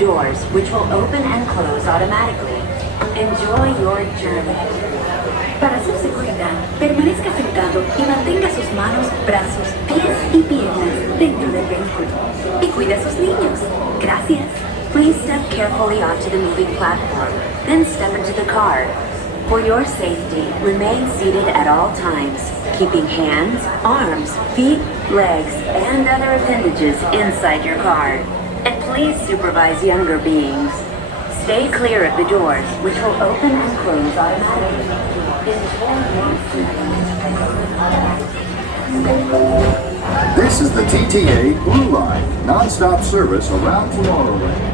doors, which will open and close automatically. Enjoy your journey. Para su seguridad, permanezca sentado y mantenga sus manos, brazos, pies y piernas dentro del vehículo. Y cuida a sus niños. Gracias. Please step carefully onto the moving platform, then step into the car. For your safety, remain seated at all times, keeping hands, arms, feet, legs, and other appendages inside your car. And please supervise younger beings. Stay clear of the doors, which will open and close automatically. This is the TTA Blue Line, non-stop service around Tomorrowland.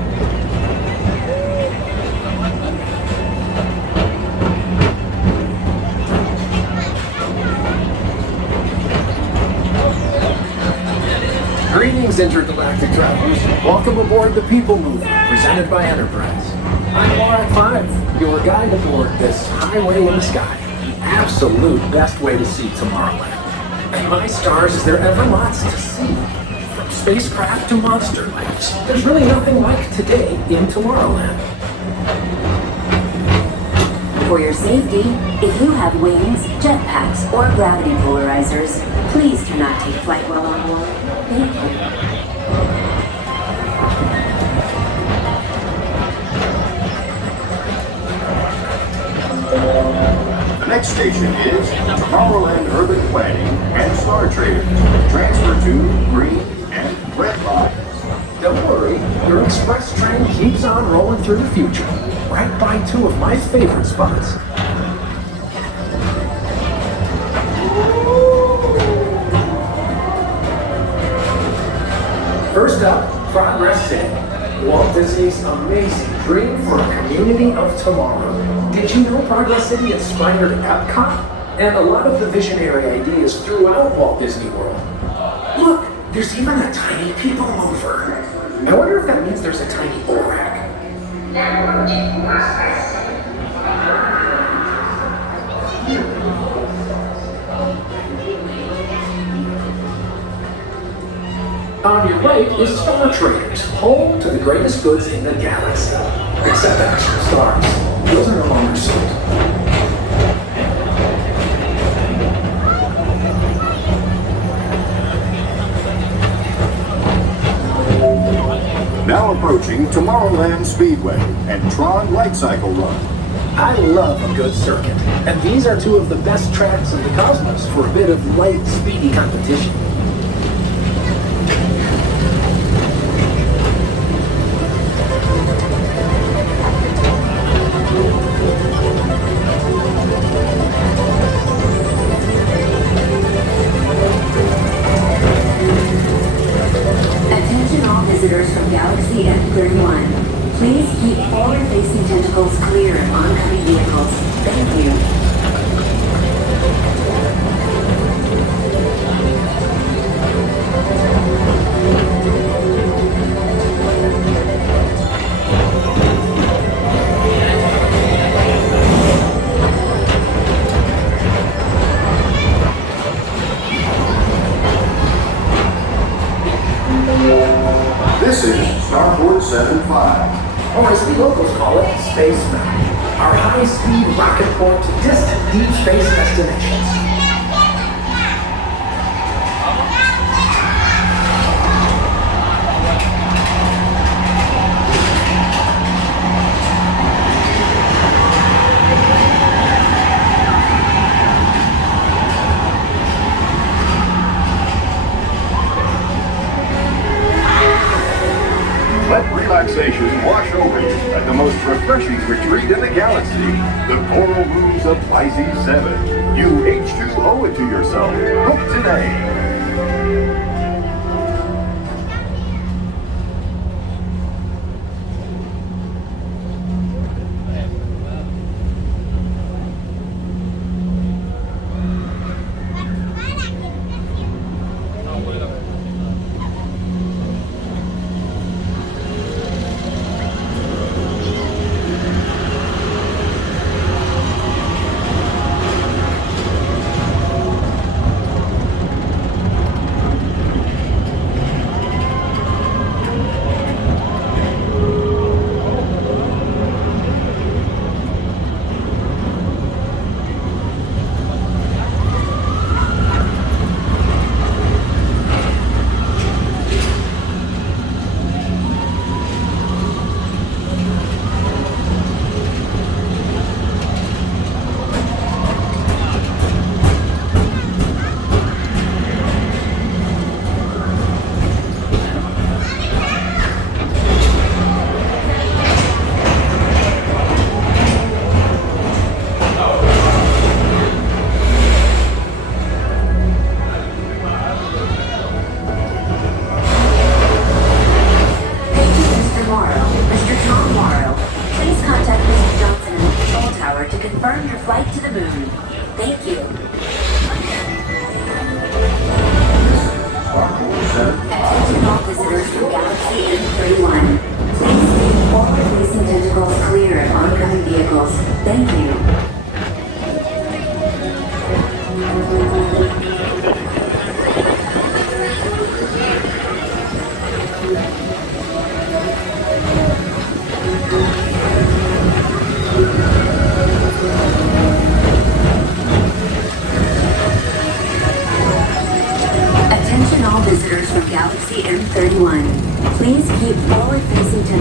Greetings, intergalactic travelers. Welcome aboard the People Mover, presented by Enterprise. I'm Walt 5, your guide aboard this highway in the sky, the absolute best way to see Tomorrowland. And my stars, is there ever lots to see? From spacecraft to monster lives, there's really nothing like today in Tomorrowland. For your safety, if you have wings, jetpacks, or gravity polarizers, please do not take flight while on board. Thank you. The next station is Tomorrowland Urban Planning and Star Traders. Transfer to green and red lines. Don't worry, your express train keeps on rolling through the future, right by two of my favorite spots. First up, Progress City, Walt Disney's amazing dream for a community of tomorrow. Did you know Progress City inspired Epcot? And a lot of the visionary ideas throughout Walt Disney World. Look, there's even a tiny People Mover. I wonder if that means there's a tiny ORAC. On your right is Star Traders, home to the greatest goods in the galaxy. Except actual stars. Those are no longer sold. Now approaching Tomorrowland Speedway and Tron Light Cycle Run. I love a good circuit, and these are two of the best tracks in the cosmos for a bit of light, speedy competition. Visitors from Galaxy F31. Please keep forward-facing tentacles clear of oncoming vehicles. Thank you. This is Starport 75. Or as the locals call it, Space Mountain. Our high-speed rocket port to distant deep space destinations. Let relaxation wash over you at the most refreshing retreat in the galaxy, the coral rooms of Pisces 7. You H2 owe it to yourself. Book today.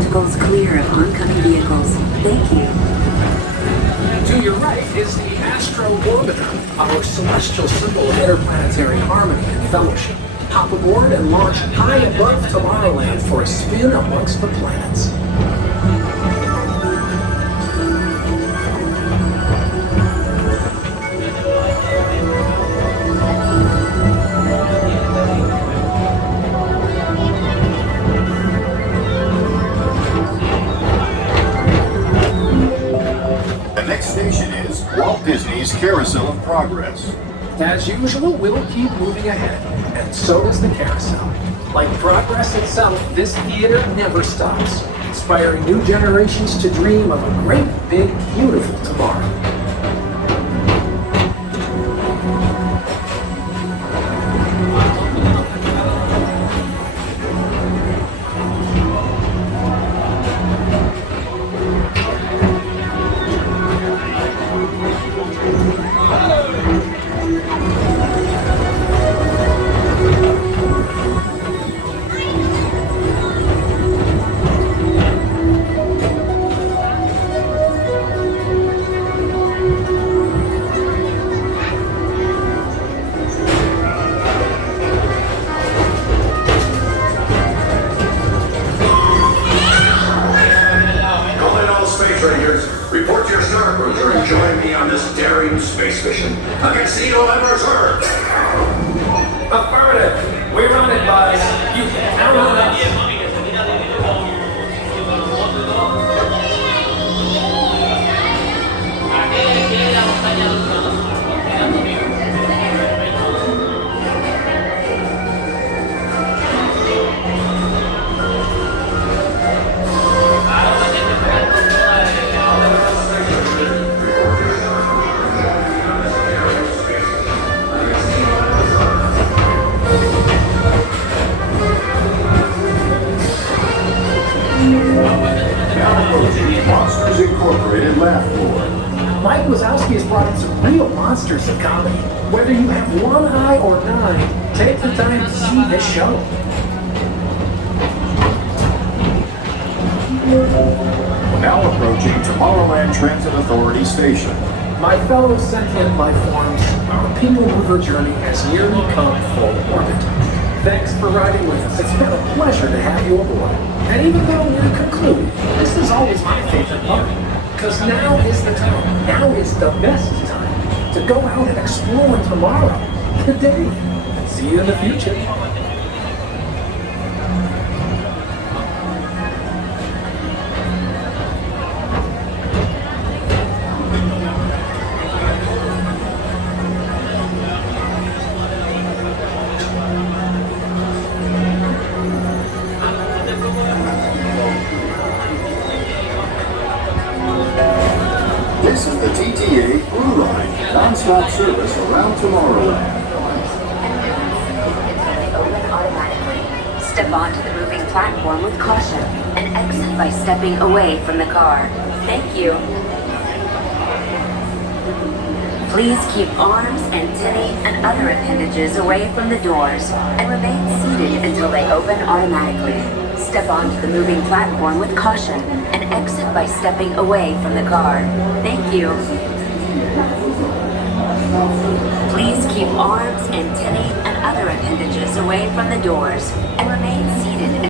obstacles clear of oncoming vehicles. Thank you. To your right is the Astro Orbiter, our celestial symbol of interplanetary harmony and fellowship. Hop aboard and launch high above Tomorrowland for a spin amongst the planets. The next station is Walt Disney's Carousel of Progress. As usual, we'll keep moving ahead, and so does the carousel. Like progress itself, this theater never stops, inspiring new generations to dream of a great, big, beautiful tomorrow. Report to your star cruiser and join me on this daring space mission against the evil Emperor's herd. Affirmative. We're on it, boys. You can count on us. Monsters Incorporated laugh floor. Mike Wazowski has brought in some real monsters of comedy. Whether you have one eye or nine, take the time to see this show. Now approaching Tomorrowland Transit Authority station. My fellow sentient life forms, our People Mover journey has nearly come full orbit. Thanks for riding with us. It's been a pleasure to have you aboard. And even though we're concluded, this is always my favorite part. Because now is the time, now is the best time to go out and explore tomorrow, today. See you in the future. This is the TTA Blue Line, non-stop service around Tomorrowland. Open automatically. Step onto the moving platform with caution and exit by stepping away from the car. Thank you. Please keep arms, antennae, and other appendages away from the doors and remain seated until they open automatically. Step onto the moving platform with caution and exit by stepping away from the car. Thank you. Please keep arms, antennae, and other appendages away from the doors and remain seated